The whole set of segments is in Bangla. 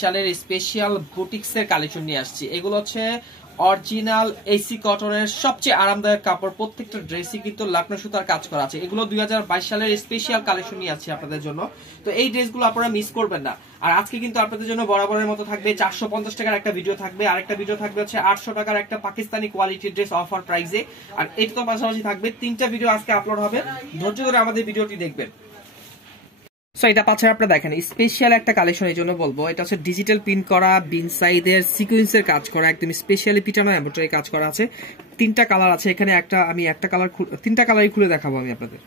সালের স্পেশাল বুটিক্সের কালেকশন নিয়ে আসছি। এগুলো হচ্ছে অরিজিনাল এসি কটনের সবচেয়ে আরামদায়ক কাপড়। প্রত্যেকটা ড্রেসই কিন্তু লাকনো সুতার কাজ করা আছে। এগুলো 2022 সালের স্পেশাল কালেকশন নিয়ে আসছি আপনাদের জন্য। তো এই ড্রেসগুলো আপনারা মিস করবেন না। আর আজকে কিন্তু আপনাদের জন্য বরাবরের মতো থাকবে 450 টাকার একটা ভিডিও থাকবে, আরেকটা ভিডিও থাকবে হচ্ছে 800 টাকার একটা পাকিস্তানি কোয়ালিটির ড্রেস অফার প্রাইসে। আর এটা তো পাশাপাশি থাকবে 3টা ভিডিও আজকে আপলোড হবে। ধৈর্য ধরে আমাদের ভিডিওটি দেখবেন। সো এটা পাচ্ছে আপনারা দেখেন স্পেশাল একটা কালেকশন, এই জন্য বলবো এটা হচ্ছে ডিজিটাল প্রিন্ট করা, বিন সাইডের সিকোয়েন্সের কাজ করা, একদম স্পেশালি পিটানো এমব্রয়ডারি কাজ করা আছে। 3টা কালার আছে এখানে, আমি একটা কালার 3টা কালারই খুলে দেখাবো আমি আপনাদের।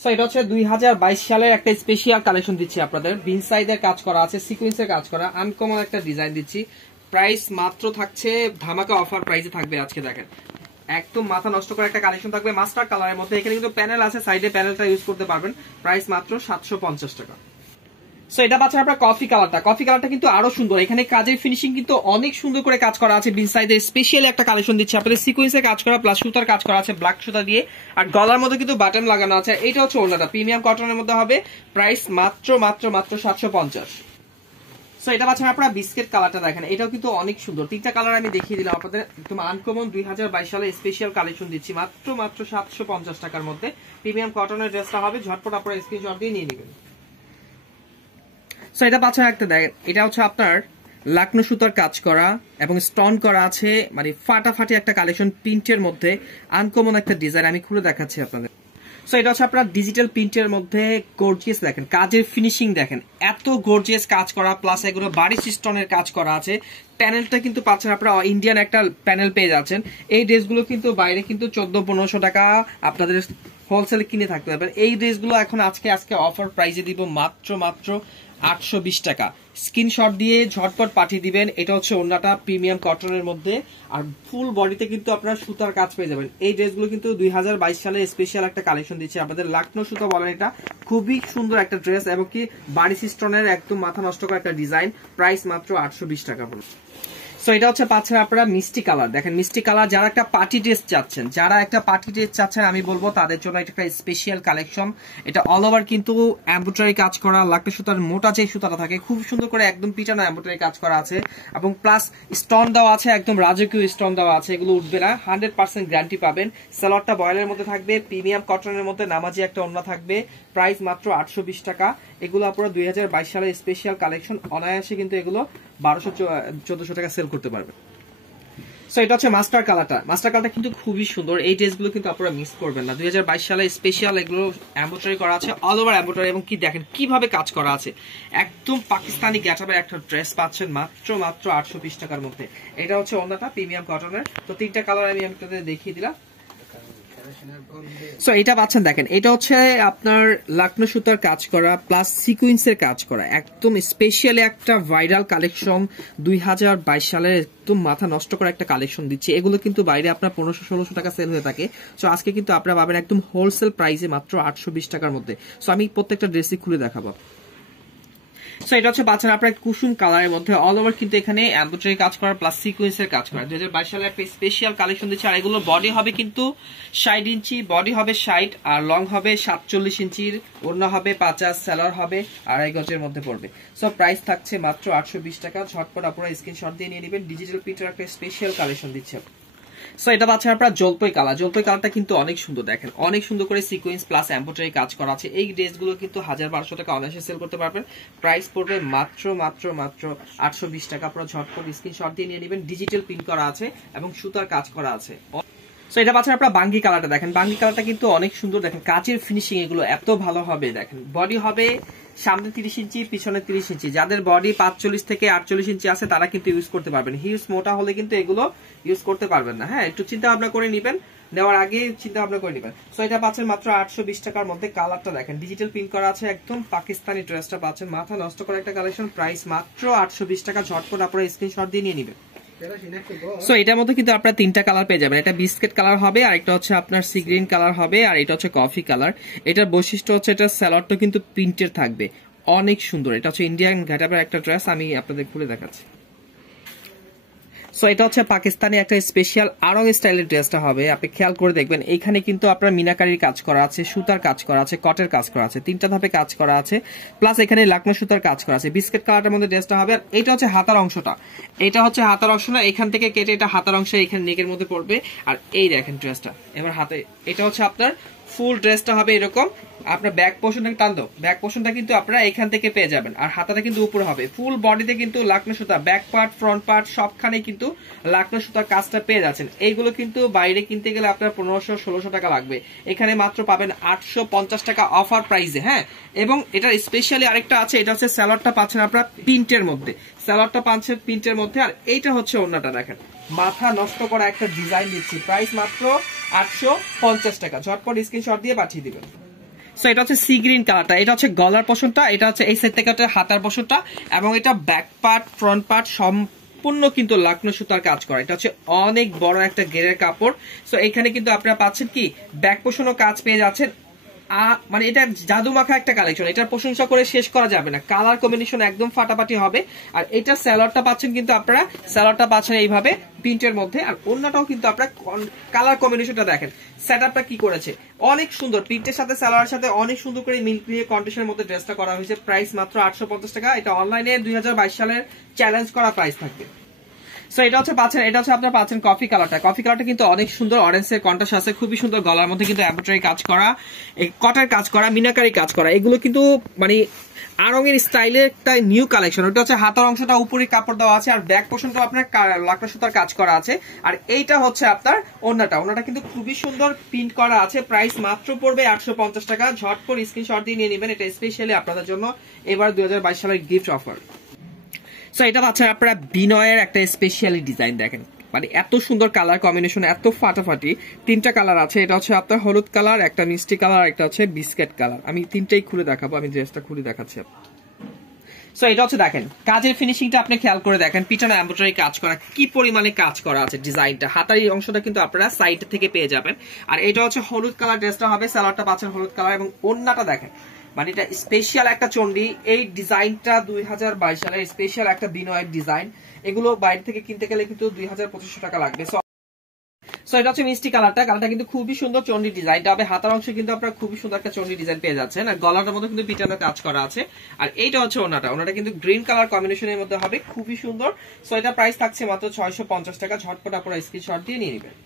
সো এটা হচ্ছে 2022 সালের একটা স্পেশাল কালেকশন দিচ্ছি আপনাদের। বিন সাইডের কাজ করা আছে, সিকোয়েন্সের কাজ করা, আনকমন একটা ডিজাইন দিচ্ছি। প্রাইস মাত্র থাকছে ধামাকা অফার প্রাইসে থাকবে আজকে। দেখেন একদম মাথা নষ্ট করে একটা কালেকশন থাকবে মাস্টার কালারের মধ্যে। এখানে কিন্তু প্যানেল আছে, সাইডে প্যানেলটা ইউজ করতে পারবেন। প্রাইস মাত্র 750 টাকা। সো এটা পাচ্ছেন আপনার কফি কালারটা। কফি কালারটা কিন্তু আরো সুন্দর, এখানে কাজের ফিনিশিং কিন্তু অনেক সুন্দর করে কাজ করা আছে। বিন সাইডের স্পেশাল একটা কালেকশন দিচ্ছে আপনাদের, সিকোয়েন্সে কাজ করা প্লাস সুতার কাজ করা আছে ব্ল্যাক সুতা দিয়ে। আর গলার মধ্যে কিন্তু বাটন লাগানো আছে। এটা হচ্ছে ওড়নাটা প্রিমিয়াম কটনের মধ্যে হবে। প্রাইস মাত্র 750। সো এটা পাচ্ছেন আপনারা বিস্কিট কালারটা। দেখেন এটাও কিন্তু অনেক সুন্দর। 3টা কালার আমি দেখিয়ে দিলাম আপনাদের, একদম আনকমন 2022 সালে স্পেশাল কালেকশন দিচ্ছি মাত্র 750 টাকার মধ্যে। প্রিমিয়াম কটনের ড্রেসটা হবে, ঝটপট আপনারা স্ক্রিনশট দিয়ে নিয়ে নেবেন। সো এটা পাচ্ছেন একটা দেখেন, এটা হচ্ছে আপনার লাকনো সুতার কাজ করা এবং স্টোন করা আছে, মানে ফাটাফাটি একটা কালেকশন প্রিন্টের মধ্যে। আনকমন একটা ডিজাইন আমি খুলে দেখাচ্ছি আপনাদের। সো এটা হচ্ছে আপনার ডিজিটাল প্রিন্টের মধ্যে গর্জিয়াস। দেখেন কাজের ফিনিশিং দেখেন, এত গর্জিয়াস কাজ করা, প্লাস এগুলো বাড়ি সিস্টনের কাজ করা আছে। প্যানেলটা কিন্তু পাচ্ছেন আপনারা ইন্ডিয়ান একটা প্যানেল পেয়ে যাচ্ছেন। এই ড্রেসগুলো কিন্তু বাইরে কিন্তু 1400-1500 টাকা আপনাদের হোলসেলে কিনে থাকতে পারবেন। এই ড্রেসগুলো এখন আজকে অফার প্রাইসে দিব মাত্র 820 টাকা। স্ক্রিনশট দিয়ে ঝটপট পাঠিয়ে দিবেন। এটা হচ্ছে ওড়নাটা প্রিমিয়াম কটনের মধ্যে, আর ফুল বডিতে কিন্তু আপনারা সুতার কাজ পেয়ে যাবেন। এই ড্রেসগুলো কিন্তু 2022 সালে স্পেশাল একটা কালেকশন দিচ্ছে আপনাদের। লাকনো সুতা বলেন, এটা খুবই সুন্দর একটা ড্রেস এবং কি বাড়ি সিস্টনের একদম মাথা নষ্ট করা একটা ডিজাইন। প্রাইস মাত্র 820 টাকা পড়বে। সো এটা হচ্ছে পাচ্ছেন আপনারা মিষ্টি কালার। দেখেন মিষ্টি কালার, যারা একটা পার্টি ড্রেস চাচ্ছেন আমি বলবো তাদের জন্য এটা একটা স্পেশাল কালেকশন। এটা অল ওভার কিন্তু এমব্রয়ডারি কাজ করা, লাকড়ি সুতার মোটা যে সুতাটা থাকে খুব সুন্দর করে একদম পিটানো এমব্রয়ডারি কাজ করা আছে এবং প্লাস স্টোন দেওয়া আছে, একদম রাজকীয় স্টোন দেওয়া আছে। এগুলো উঠবে না, 100% গ্যারান্টি পাবেন। সালোয়ারটা বয়েলের মধ্যে থাকবে, প্রিমিয়াম কটনের মধ্যে নামাজি একটা ওড়না থাকবে। প্রাইস মাত্র 820 টাকা। এগুলো আপনারা 2022 সালের স্পেশাল কালেকশন, অনায়াসে কিন্তু এগুলো 1200-1400 টাকা সেল করতে পারবে। সো এটা হচ্ছে মাস্টার কালারটা। মাস্টার কালারটা কিন্তু খুবই সুন্দর। এই ড্রেসগুলো কিন্তু আপনারা মিস করবেন না। 2022 সালে স্পেশাল এগুলো এমব্রয়ডারি করা আছে, অল ওভার এমব্রয়ডারি, এবং কি দেখেন কিভাবে কাজ করা আছে। একদম পাকিস্তানি গ্যাটাপের একটা ড্রেস পাচ্ছেন মাত্র 820 টাকার মধ্যে। এটা হচ্ছে ওড়নাটা প্রিমিয়াম কটনের। তো 3টা কালার আমি আপনাদের দেখিয়ে দিলাম। সো এটা পাচ্ছেন দেখেন, এটা হচ্ছে আপনার লাকনো সুতার কাজ করা প্লাস সিকোয়েন্সের কাজ করা, একদম স্পেশালি একটা ভাইরাল কালেকশন। 2022 সালে একদম মাথা নষ্ট করা একটা কালেকশন দিচ্ছে। এগুলো কিন্তু বাইরে আপনার 1500-1600 টাকা সেল হয়ে থাকে। সো আজকে কিন্তু আপনারা পাবেন একদম হোলসেল প্রাইসে মাত্র 820 টাকার মধ্যে। সো আমি প্রত্যেকটা ড্রেসই খুলে দেখাবো। সো এটা হচ্ছে পাচ্ছেন আপনার কুসুম কালারের মধ্যে, অল ওভার কিন্তু এখানে এমব্রয়ডারি কাজ করা প্লাস সিকোয়েন্সের কাজ করা। 2022 সালে একটা স্পেশাল কালেকশন দিচ্ছে। আর এগুলো বডি হবে কিন্তু 60 ইঞ্চি, বডি হবে 60, আর লং হবে 47 ইঞ্চির, ওড়না হবে 50, সালোয়ার হবে 2.5 গজের মধ্যে পড়বে। সো প্রাইস থাকছে মাত্র 820 টাকা। ঝটপট আপনারা স্ক্রিনশট দিয়ে নিয়ে নেবেন। ডিজিটাল প্রিন্টের একটা স্পেশাল কালেকশন দিচ্ছে। সো এটা পাচ্ছেন আপনারা জলপাই কালার। জলপাই কালারটা কিন্তু অনেক সুন্দর। দেখেন অনেক সুন্দর করে সিকোয়েন্স প্লাস এমব্রয়ডারি কাজ করা আছে। এই ড্রেসগুলো কিন্তু 1200 টাকা অনায়াসে সেল করতে পারবেন। প্রাইস পড়বে মাত্র 820 টাকা। আপনারা ঝটপট স্ক্রিনশট দিয়ে নিয়ে নেবেন। ডিজিটাল প্রিন্ট করা আছে এবং সুতার কাজ করা আছে। সো এটা পাচ্ছেন আপনারা বাঙ্গি কালারটা। দেখেন বাঙ্গি কালারটা কিন্তু অনেক সুন্দর। দেখেন কাজের ফিনিশিং এগুলো এত ভালো হবে। দেখেন বডি হবে সামনে 30 ইঞ্চি, পিছনে 30 ইঞ্চি। যাদের বডি 45 থেকে 48 ইঞ্চি আছে তারা কিন্তু ইউজ করতে পারবেন। হিউজ মোটা হলে কিন্তু এগুলো ইউজ করতে পারবেন না। হ্যাঁ, একটু চিন্তা ভাবনা করে নিবেন, নেওয়ার আগে চিন্তা ভাবনা করে নিবেন। সো এটা পাচ্ছেন মাত্র 820 টাকার মধ্যে। কালারটা দেখেন ডিজিটাল প্রিন্ট করা আছে, একদম পাকিস্তানি ড্রেসটা পাচ্ছেন। মাথা নষ্ট করা একটা কালেকশন। প্রাইস মাত্র 820 টাকা। ঝটপট আপনারা স্ক্রিনশট দিয়ে নিয়ে নেবেন। সো এটার মধ্যে কিন্তু আপনারা 3টা কালার পেয়ে যাবেন। এটা বিস্কিট কালার হবে, আর একটা হচ্ছে আপনার সি গ্রিন কালার হবে, আর এটা হচ্ছে কফি কালার। এটার বৈশিষ্ট্য হচ্ছে এটা সালোয়ারটা কিন্তু প্রিন্টের থাকবে, অনেক সুন্দর। এটা হচ্ছে ইন্ডিয়ান গেটআপের একটা ড্রেস, আমি আপনাদের খুলে দেখাচ্ছি। সো এটা হচ্ছে পাকিস্তানি একটা স্পেশাল আরং স্টাইলের ড্রেসটা হবে। আপনি খেয়াল করে দেখবেন এখানে কিন্তু আপনার মিনাকারির কাজ করা আছে, সুতার কাজ করা আছে, কটের কাজ করা আছে, 3টা ধাপে কাজ করা আছে, প্লাস এখানে লাকনো সুতার কাজ করা আছে। বিস্কিট কালারের মধ্যে ড্রেসটা হবে। আর এটা হচ্ছে হাতার অংশটা, এটা হচ্ছে হাতার অংশটা, এখান থেকে কেটে এটা হাতার অংশ এখানে নেকের মধ্যে পড়বে। আর এই দেখেন ড্রেসটা এবার হাতে, এটা হচ্ছে আপনার ফুল ড্রেসটা হবে এরকম। আপনার ব্যাক পোর্শনটা টান দাও, ব্যাক পোর্শনটা কিন্তু আপনারা এখান থেকে পেয়ে যাবেন। আর হাতাটা কিন্তু উপরে হবে, ফুল বডিতে কিন্তু লাকনো সুতা, ব্যাক পার্ট ফ্রন্ট পার্ট সবখানে কিন্তু লাকনো সুতার কাজটা পেয়ে যাচ্ছেন। এইগুলো কিন্তু বাইরে কিনতে গেলে আপনার 1500-1600 টাকা লাগবে, এখানে মাত্র পাবেন 850 টাকা অফার প্রাইসে। হ্যাঁ, এবং এটার স্পেশালি আরেকটা আছে, এটা হচ্ছে স্যালোয়ারটা পাচ্ছেন আপনারা প্রিন্টের মধ্যে, স্যালোয়ারটা পাচ্ছেন প্রিন্টের মধ্যে। আর এইটা হচ্ছে ওন্নাটা, দেখেন মাথা নষ্ট করা একটা ডিজাইন দিচ্ছি, প্রাইস মাত্র 850 টাকা। ঝটপট স্ক্রিনশট দিয়ে পাঠিয়ে দিবেন। সো এটা হচ্ছে সি গ্রিন কালারটা, এটা হচ্ছে গলার পোর্শনটা, এটা হচ্ছে এই সাইড থেকে হাতার পোর্শনটা, এবং এটা ব্যাক পার্ট ফ্রন্ট পার্ট সম্পূর্ণ কিন্তু লাকনো সুতার কাজ করা। এটা হচ্ছে অনেক বড় একটা গেরের কাপড়। সো এখানে কিন্তু আপনারা পাচ্ছেন কি ব্যাক পোর্শনও কাজ পেয়ে যাচ্ছেন। মানে এটা জাদু মাখা একটা কালেকশন, এটার প্রশংসা করে শেষ করা যাবে না। কালার কম্বিনেশন একদম ফাটাফাটি হবে। আর এটা স্যালোয়ারটা পাচ্ছেন কিন্তু আপনারা, স্যালোয়ারটা পাচ্ছেন এইভাবে প্রিন্টের মধ্যে। আর অন্যটাও কিন্তু আপনারা কালার কম্বিনেশনটা দেখেন, সেটআপটা কি করেছে, অনেক সুন্দর প্রিন্টের সাথে স্যালোয়ারের সাথে অনেক সুন্দর করে মিল দিয়ে কন্ডিশনের মধ্যে ড্রেসটা করা হয়েছে। প্রাইস মাত্র 850 টাকা। এটা অনলাইনে 2022 সালের চ্যালেঞ্জ করা প্রাইস থাকবে। সো এটা হচ্ছে পাচ্ছেন, এটা হচ্ছে আপনারা পাচ্ছেন কফি কালারটা। কফি কালারটা কিন্তু অনেক সুন্দর, অরেঞ্জের কন্ট্রাস্ট আছে, খুবই সুন্দর। গলার মধ্যে কিন্তু এমব্রয়ডারি কাজ করা, কটার কাজ করা, মিনাকারি কাজ করা, এগুলো কিন্তু মানে আরঙের স্টাইলে একটা নিউ কালেকশন। ওটা হচ্ছে হাতার অংশটা উপরে কাপড় দেওয়া আছে, আর ব্যাক পোর্শনটা আপনার লাকড়া সুতার কাজ করা আছে। আর এইটা হচ্ছে আপনার ওন্নাটা, ওন্নাটা কিন্তু খুবই সুন্দর প্রিন্ট করা আছে। প্রাইস মাত্র পড়বে 850 টাকা। ঝটপট স্ক্রিনশট দিয়ে নিয়ে নেবেন, এটা স্পেশালি আপনাদের জন্য এবার 2022 সালের গিফট অফার। সো এটা পাচ্ছেন আপনারা বিনয়ের একটা স্পেশালি ডিজাইন, দেখেন মানে এত সুন্দর কালার কম্বিনেশন, এত ফাটাফাটি। 3টা কালার আছে, এটা হচ্ছে আপনার হলুদ কালার, একটা মিষ্টি কালার, একটা হচ্ছে বিস্কিট কালার। আমি 3টাই খুলে দেখাবো, আমি ড্রেসটা খুলে দেখাচ্ছি। সো এটা হচ্ছে দেখেন কাজের ফিনিশিংটা আপনি খেয়াল করে দেখেন, পিছনে এমব্রয়ডারি কাজ করা, কি পরিমাণে কাজ করা আছে ডিজাইনটা। হাতার এই অংশটা কিন্তু আপনারা সাইড থেকে পেয়ে যাবেন। আর এটা হচ্ছে হলুদ কালার ড্রেসটা হবে, সালোয়ারটা পাচ্ছেন হলুদ কালার, এবং ওন্নাটা দেখেন মানে এটা স্পেশাল একটা চন্ডি। এই ডিজাইনটা 2022 সালের স্পেশাল একটা বিনয়ের ডিজাইন। এগুলো বাইরে থেকে কিনতে গেলে কিন্তু 2500 টাকা লাগবে। সো এটা হচ্ছে মিষ্টি কালারটা, কালারটা কিন্তু খুবই সুন্দর চন্ডি ডিজাইনটা হবে। হাতার অংশে কিন্তু আপনারা খুবই সুন্দর একটা চন্ডি ডিজাইন পেয়ে যাচ্ছেন। আর গলাটার মধ্যে কিন্তু পিটানো কাজ করা আছে। আর এইটা হচ্ছে ওনাটা, ওনাটা কিন্তু গ্রিন কালার কম্বিনেশনের মধ্যে হবে, খুবই সুন্দর। সো এটা প্রাইস থাকছে মাত্র 650 টাকা। ঝটপট আপনারা স্ক্রিনশট দিয়ে নিয়ে নেবেন।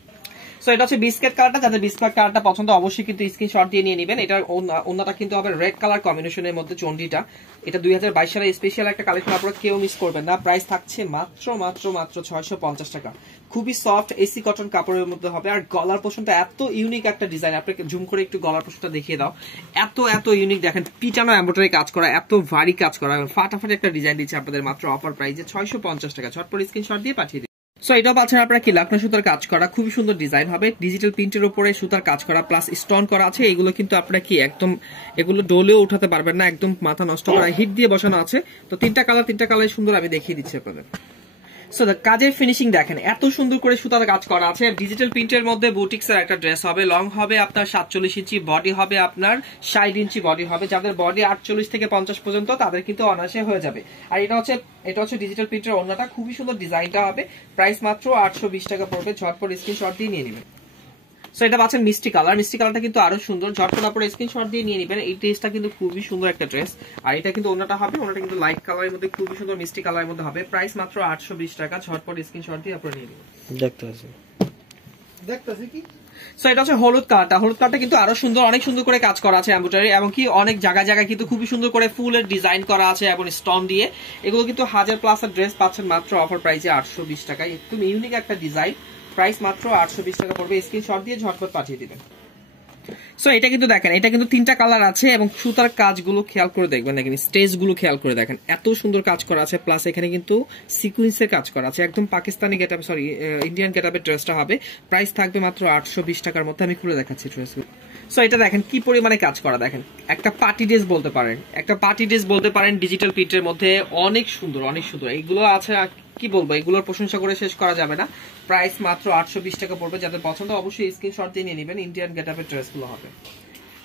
সো এটা হচ্ছে বিস্কিট কালারটা, যাদের বিস্কিট কালারটা পছন্দ অবশ্যই কিন্তু স্ক্রিনশট দিয়ে নিয়ে নেবেন। এটার ওন্নাটা কিন্তু হবে রেড কালার কম্বিনেশনের মধ্যে চন্ডিটা। এটা 2022 সালের স্পেশাল একটা কালেকশন, আপনারা কেউ মিস করবেন না। প্রাইস থাকছে মাত্র মাত্র মাত্র 650 টাকা। খুবই সফট এসি কটন কাপড়ের মধ্যে হবে। আর গলার পোর্শনটা এত ইউনিক একটা ডিজাইন, আপনাকে জুম করে একটু গলার পোর্শনটা দেখিয়ে দাও, এত এত ইউনিক। দেখেন পিটানো এমব্রয়ডারি কাজ করা, এত ভারী কাজ করা, ফাটাফাটি একটা ডিজাইন দিচ্ছে আপনাদের মাত্র অফার প্রাইসে 650 টাকা। ঝটপট স্ক্রিনশট দিয়ে পাঠিয়ে দিন। সো এটাও পাচ্ছেন আপনারা কি লাকনো সুতার কাজ করা, খুবই সুন্দর ডিজাইন হবে, ডিজিটাল প্রিন্টের উপরে সুতার কাজ করা প্লাস স্টোন করা আছে। এগুলো কিন্তু আপনারা কি একদম এগুলো ডোলেও উঠাতে পারবেন না, একদম মাথা নষ্ট করা, হিট দিয়ে বসানো আছে। তো 3টা কালার সুন্দর আমি দেখিয়ে দিচ্ছি আপনাদের। সো কাজের ফিনিশিং দেখেন, এত সুন্দর করে সুতার কাজ করা আছে। ডিজিটাল প্রিন্টের মধ্যে বুটিক্সের একটা ড্রেস হবে, লং হবে আপনার 47 ইঞ্চি, বডি হবে আপনার 60 ইঞ্চি বডি হবে। যাদের বডি 48 থেকে 50 পর্যন্ত তাদের কিন্তু অনায়াসে হয়ে যাবে। আর এটা হচ্ছে ডিজিটাল প্রিন্টের ওন্নাটা, খুবই সুন্দর ডিজাইনটা হবে। প্রাইস মাত্র 820 টাকা পড়বে। ঝটপট স্ক্রিনশট দিয়ে নিয়ে নেবেন। সো এটা পাচ্ছেন মিষ্টি কালার, মিষ্টি কালারটা কিন্তু আরো সুন্দর। ঝটপট আপনারা স্ক্রিনশট দিয়ে নিয়ে নেবেন। এই ড্রেসটা কিন্তু খুবই সুন্দর একটা ড্রেস। আর এটা কিন্তু ওন্নাটা হবে, ওন্নাটা কিন্তু লাইট কালারের মধ্যে খুবই সুন্দর মিষ্টি কালারের মধ্যে হবে। প্রাইস মাত্র 820 টাকা। ঝটপট স্ক্রিনশট দিয়ে আপনারা নিয়ে নেবেন। দেখতেছি কি। সো এটা হচ্ছে হলুদ কালারটা, হলুদ কালারটা কিন্তু আরো সুন্দর, অনেক সুন্দর করে কাজ করা আছে এমব্রয়ডারি, এবং কি অনেক জায়গায় জায়গায় কিন্তু খুবই সুন্দর করে ফুলের ডিজাইন করা আছে এবং স্টোন দিয়ে। এগুলো কিন্তু 1000+ ড্রেস পাচ্ছেন মাত্র অফার প্রাইসে 820 টাকায়। একদম ইউনিক একটা ডিজাইন। প্রাইস মাত্র 820 টাকা পড়বে। স্ক্রিনশট দিয়ে ঝটপট পাঠিয়ে দিবেন। সো এটা কিন্তু দেখেন, এটা কিন্তু 3টা কালার আছে, এবং সুতার কাজগুলো খেয়াল করে দেখবেন, দেখেন স্টেজ গুলো খেয়াল করে দেখেন, এত সুন্দর কাজ করা আছে। প্লাস এখানে কিন্তু সিকুয়েন্সের কাজ করা আছে, একদম পাকিস্তানি গেটআপ, সরি ইন্ডিয়ান গেটআপের ড্রেসটা হবে। প্রাইস থাকবে মাত্র 820 টাকার মধ্যে। আমি খুলে দেখাচ্ছি ড্রেসগুলো। সো এটা দেখেন কি পরিমাণে কাজ করা, দেখেন একটা পার্টি ড্রেস বলতে পারেন, একটা পার্টি ড্রেস বলতে পারেন ডিজিটাল প্রিন্টের মধ্যে, অনেক সুন্দর অনেক সুন্দর। এইগুলো আছে কি বলবো, এগুলোর প্রশংসা করে শেষ করা যাবে না। প্রাইস মাত্র 820 টাকা পড়বে। যাদের পছন্দ অবশ্যই স্ক্রিনশট দিয়ে নিয়ে নেবেন। ইন্ডিয়ান গেটআপের ড্রেসগুলো হবে।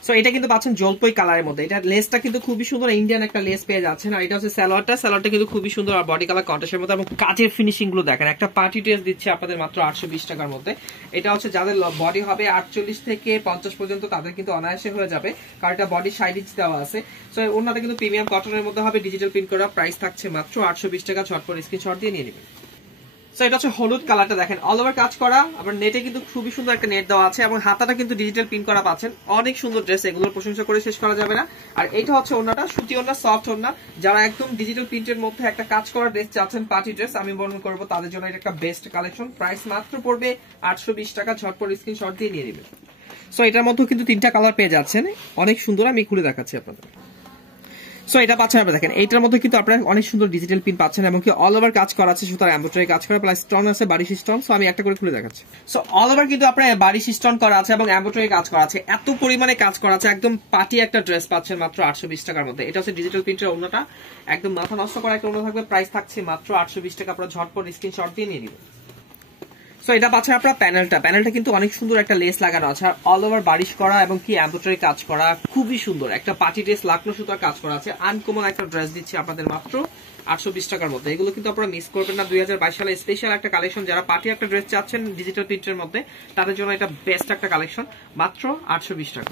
সো এটা কিন্তু পাচ্ছেন জলপাই কালারের মধ্যে, এটা লেসটা কিন্তু খুবই সুন্দর, ইন্ডিয়ান একটা লেস পেয়ে যাচ্ছেন। আর এটা হচ্ছে সালোয়ারটা কিন্তু খুবই সুন্দর আর বডি কালার কন্ট্রাস্টের মধ্যে, এবং কাজের ফিনিশিং গুলো দেখেন, একটা পার্টি ড্রেস দিচ্ছে আপনাদের মাত্র 820 টাকার মধ্যে। এটা হচ্ছে যাদের বডি হবে 48 থেকে 50 পর্যন্ত তাদের কিন্তু অনায়াসে হয়ে যাবে, কারণ এটা বডি 60 ইঞ্চ দেওয়া আছে। সো ওনাটা কিন্তু প্রিমিয়াম কটনের মধ্যে হবে, ডিজিটাল প্রিন্ট করা, প্রাইস থাকছে মাত্র 820 টাকা। ঝটপট স্ক্রিনশট দিয়ে নিয়ে নেবেন। সো এটা হচ্ছে হলুদ কালারটা দেখেন, অল ওভার কাজ করা, আবার নেটে কিন্তু খুবই সুন্দর একটা নেট দেওয়া আছে, এবং হাতাটা কিন্তু ডিজিটাল প্রিন্ট করা পাচ্ছেন। অনেক সুন্দর ড্রেস, এগুলোর প্রশংসা করে শেষ করা যাবে না। আর এটা হচ্ছে ওন্নাটা, সুতি ওন্না, সফট ওন্না। যারা একদম ডিজিটাল প্রিন্টের মধ্যে একটা কাজ করা ড্রেস চাচ্ছেন, পার্টি ড্রেস, আমি বর্ণনা করবো তাদের জন্য এটা একটা বেস্ট কালেকশন। প্রাইস মাত্র পড়বে 820 টাকা। ঝটপট স্ক্রিনশট দিয়ে নিয়ে নেবেন। সো এটার মধ্যে কিন্তু 3টা কালার পেয়ে যাচ্ছেন, অনেক সুন্দর, আমি খুলে দেখাচ্ছি আপনাদের। সো এটা পাচ্ছেন আপনারা দেখেন, এইটার মধ্যে কিন্তু আপনারা অনেক সুন্দর ডিজিটাল পিন পাচ্ছেন, এবং কি অল ওভার কাজ করা আছে, সুতার এমব্রয়ডারি কাজ করা, প্লাস স্টোন আছে, বারিশ স্টোন। সো আমি একটা করে খুলে দেখাচ্ছি। সো অল ওভার কিন্তু আপনারা বারিশ স্টোন করা আছে এবং এমব্রয়ডারি কাজ করা আছে, এত পরিমাণে কাজ করা আছে, একদম পার্টি একটা ড্রেস পাচ্ছেন মাত্র 820 টাকার মধ্যে। এটা হচ্ছে ডিজিটাল প্রিন্টের ওন্নাটা, একদম মাথা নষ্ট করা একটা ওন্না থাকবে, প্রাইস থাকছে মাত্র 820 টাকা। আপনারা ঝটপট স্ক্রিনশট দিয়ে নিয়ে নেবেন। সো এটা পাচ্ছেন আপনারা প্যানেলটা কিন্তু অনেক সুন্দর একটা লেস লাগানো আছে, আর অল ওভার বারিশ করা এবং কি এমব্রয়ডারি কাজ করা, খুবই সুন্দর একটা পার্টি ড্রেস, লাকনো সুতার কাজ করা আছে। আনকমন একটা ড্রেস দিচ্ছে আপনাদের মাত্র 820 টাকার মধ্যে। এগুলো কিন্তু আপনারা মিস করবেন না, 2022 সালে স্পেশাল একটা কালেকশন। যারা পার্টি একটা ড্রেস চাচ্ছেন ডিজিটাল প্রিন্টের মধ্যে, তাদের জন্য এটা বেস্ট একটা কালেকশন, মাত্র 820 টাকা।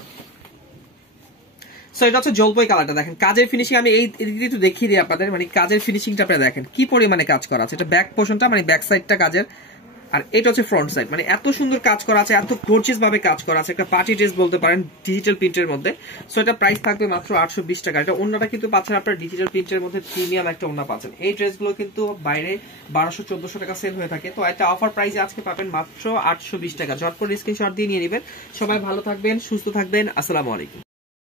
সো এটা হচ্ছে জলপাই কালারটা দেখেন, কাজের ফিনিশিং আমি এই দিকে একটু দেখিয়ে দিই আপনাদের, মানে কাজের ফিনিশিংটা আপনারা দেখেন কি পরিমাণে কাজ করা আছে। এটা ব্যাক পোর্শনটা, মানে ব্যাক সাইডটা কাজের, আর এটা হচ্ছে ফ্রন্ট সাইড, মানে এত সুন্দর কাজ করা আছে, এত গর্জিয়াস ভাবে কাজ করা আছে, একটা পার্টি ড্রেস বলতে পারেন ডিজিটাল প্রিন্টের মধ্যে। সো এটা প্রাইস থাকবে মাত্র 820 টাকা। এটা ওন্নাটা কিন্তু পাচ্ছেন আপনারা ডিজিটাল প্রিন্টের মধ্যে, প্রিমিয়াম একটা ওন্না পাচ্ছেন। এই ড্রেসগুলো কিন্তু বাইরে 1200-1400 টাকা সেল হয়ে থাকে, তো একটা অফার প্রাইসে আজকে পাবেন মাত্র 820 টাকা। ঝটপট স্ক্রিনশট দিয়ে নিয়ে নেবেন। সবাই ভালো থাকবেন, সুস্থ থাকবেন, আসসালামু আলাইকুম।